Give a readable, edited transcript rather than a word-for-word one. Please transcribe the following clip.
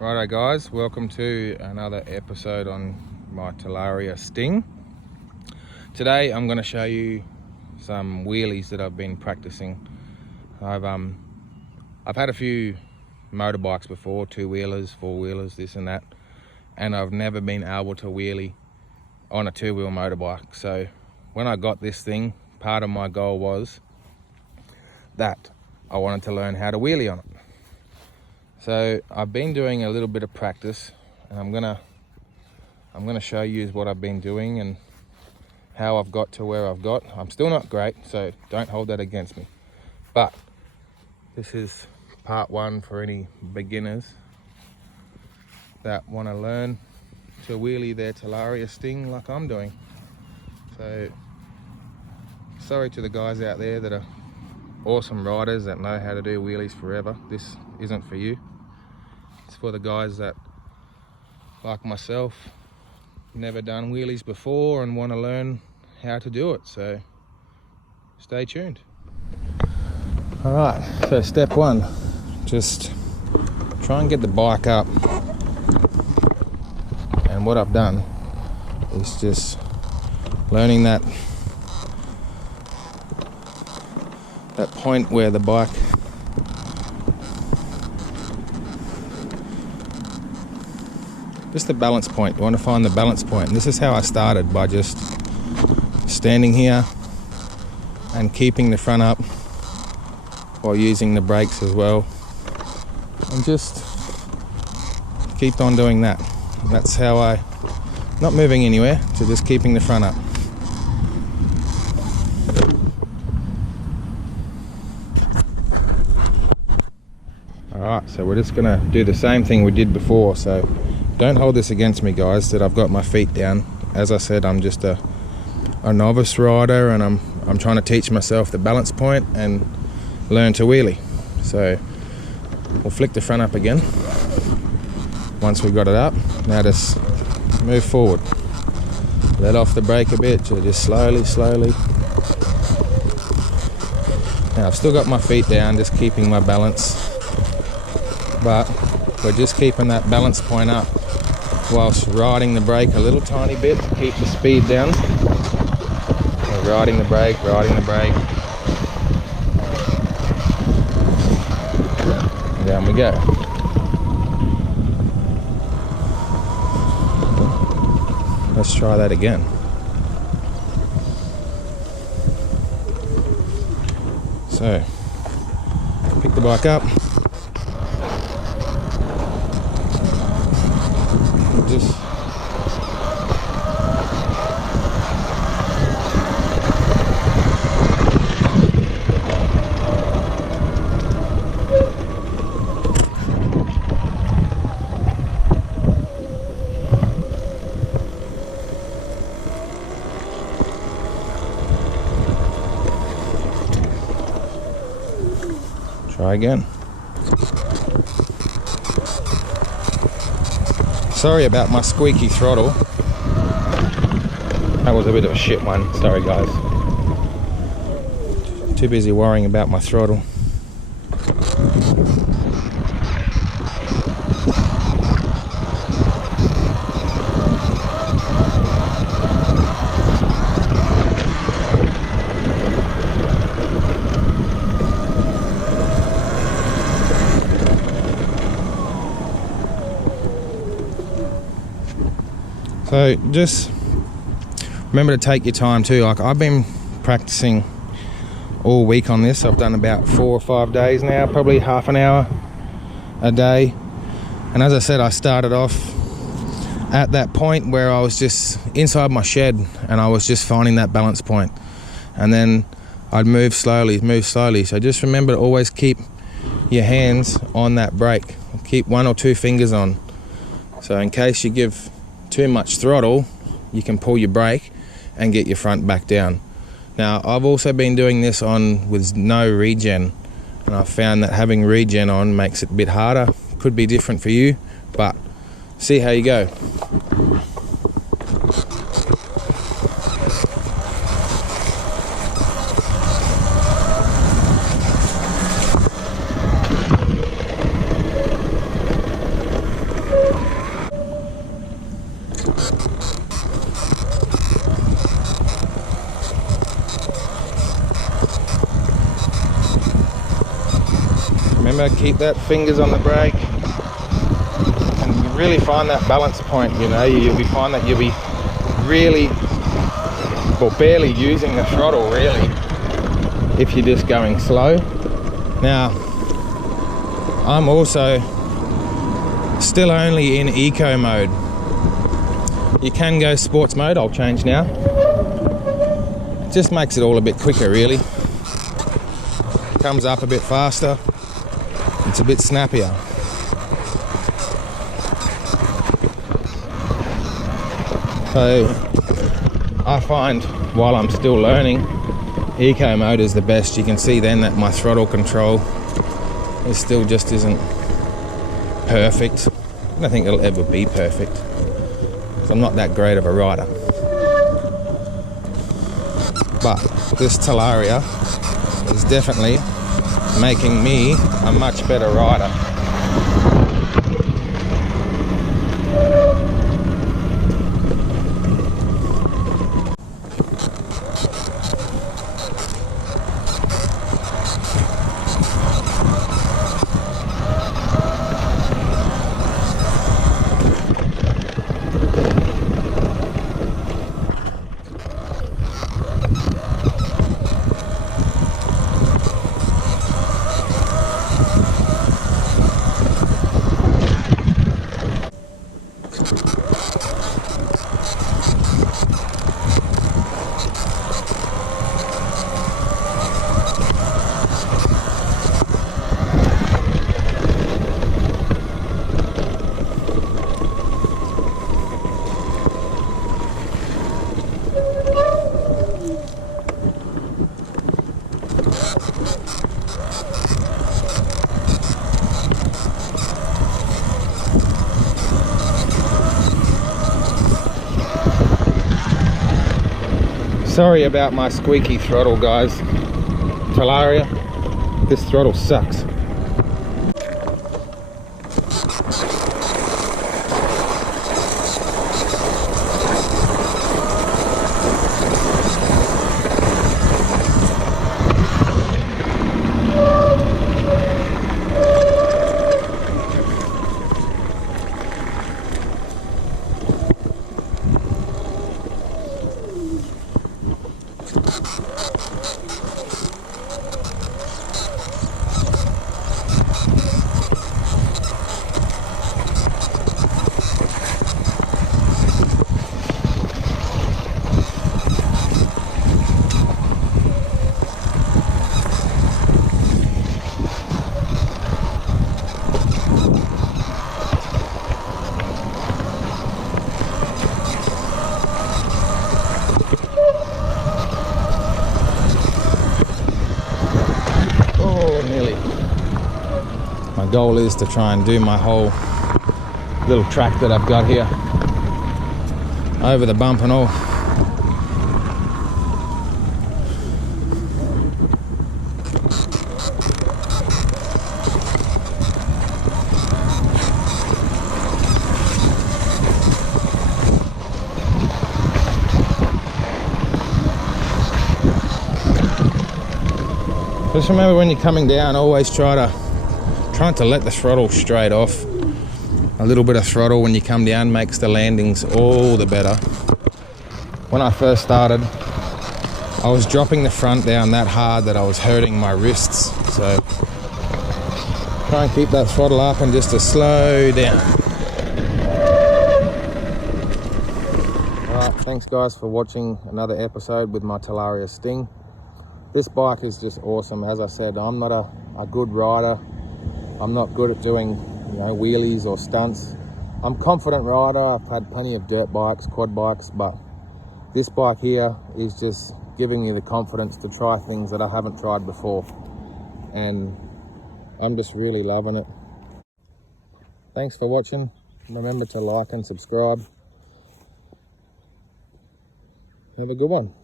Righto guys, welcome to another episode on my Talaria Sting. Today I'm going to show you some wheelies that I've been practicing. I've had a few motorbikes before, 2-wheelers, 4-wheelers, this and that, and I've never been able to wheelie on a 2-wheel motorbike. So when I got this thing, part of my goal was that I wanted to learn how to wheelie on it. So I've been doing a little bit of practice, and I'm gonna show you what I've been doing and how I've got to where I've got. I'm still not great, so don't hold that against me. But this is part one for any beginners that want to learn to wheelie their Talaria Sting like I'm doing. So sorry to the guys out there that are awesome riders that know how to do wheelies forever. This isn't for you. It's for the guys that, like myself, never done wheelies before and want to learn how to do it. So stay tuned. All right, so step one, just try and get the bike up. And what I've done is just learning that point where the bike just the balance point. You want to find the balance point, and this is how I started, by just standing here and keeping the front up while using the brakes as well, and just keep on doing that. That's how I, not moving anywhere, so just keeping the front up. Alright, so we're just going to do the same thing we did before, so don't hold this against me guys that I've got my feet down. As I said, I'm just a novice rider, and I'm trying to teach myself the balance point and learn to wheelie. So we'll flick the front up again once we've got it up. Now just move forward, let off the brake a bit, so just slowly. Now I've still got my feet down, just keeping my balance, but we're just keeping that balance point up whilst riding the brake a little tiny bit to keep the speed down. So riding the brake. And down we go. Let's try that again. So, pick the bike up. Just try again. Sorry about my squeaky throttle. That was a bit of a shit one. Sorry guys. Too busy worrying about my throttle. So just remember to take your time too. Like I've been practicing all week on this. I've done about 4 or 5 days now, probably half an hour a day. And as I said, I started off at that point where I was just inside my shed and I was just finding that balance point. And then I'd move slowly. So just remember to always keep your hands on that brake. Keep 1 or 2 fingers on. So in case you give too much throttle, you can pull your brake and get your front back down. Now I've also been doing this on with no regen, and I've found that having regen on makes it a bit harder. Could be different for you, but see how you go. know, keep that fingers on the brake, and you really find that balance point. You know, you'll find that you'll be really, well, barely using the throttle really if you're just going slow. Now, I'm also still only in eco mode. You can go sports mode. I'll change now. It just makes it all a bit quicker really. Comes up a bit faster. It's a bit snappier. So I find while I'm still learning, eco mode is the best. You can see then that my throttle control is still just isn't perfect. I don't think it'll ever be perfect, because I'm not that great of a rider. But this Talaria is definitely making me a much better rider. Sorry about my squeaky throttle, guys. Talaria, this throttle sucks. My goal is to try and do my whole little track that I've got here over the bump and all. Just remember, when you're coming down, always trying to let the throttle straight off. A little bit of throttle when you come down makes the landings all the better. When I first started, I was dropping the front down that hard that I was hurting my wrists. So try and keep that throttle up and just to slow down. Alright, thanks guys for watching another episode with my Talaria Sting. This bike is just awesome. As I said, I'm not a good rider. I'm not good at doing, you know, wheelies or stunts. I'm a confident rider. I've had plenty of dirt bikes, quad bikes, but this bike here is just giving me the confidence to try things that I haven't tried before. And I'm just really loving it. Thanks for watching. Remember to like and subscribe. Have a good one.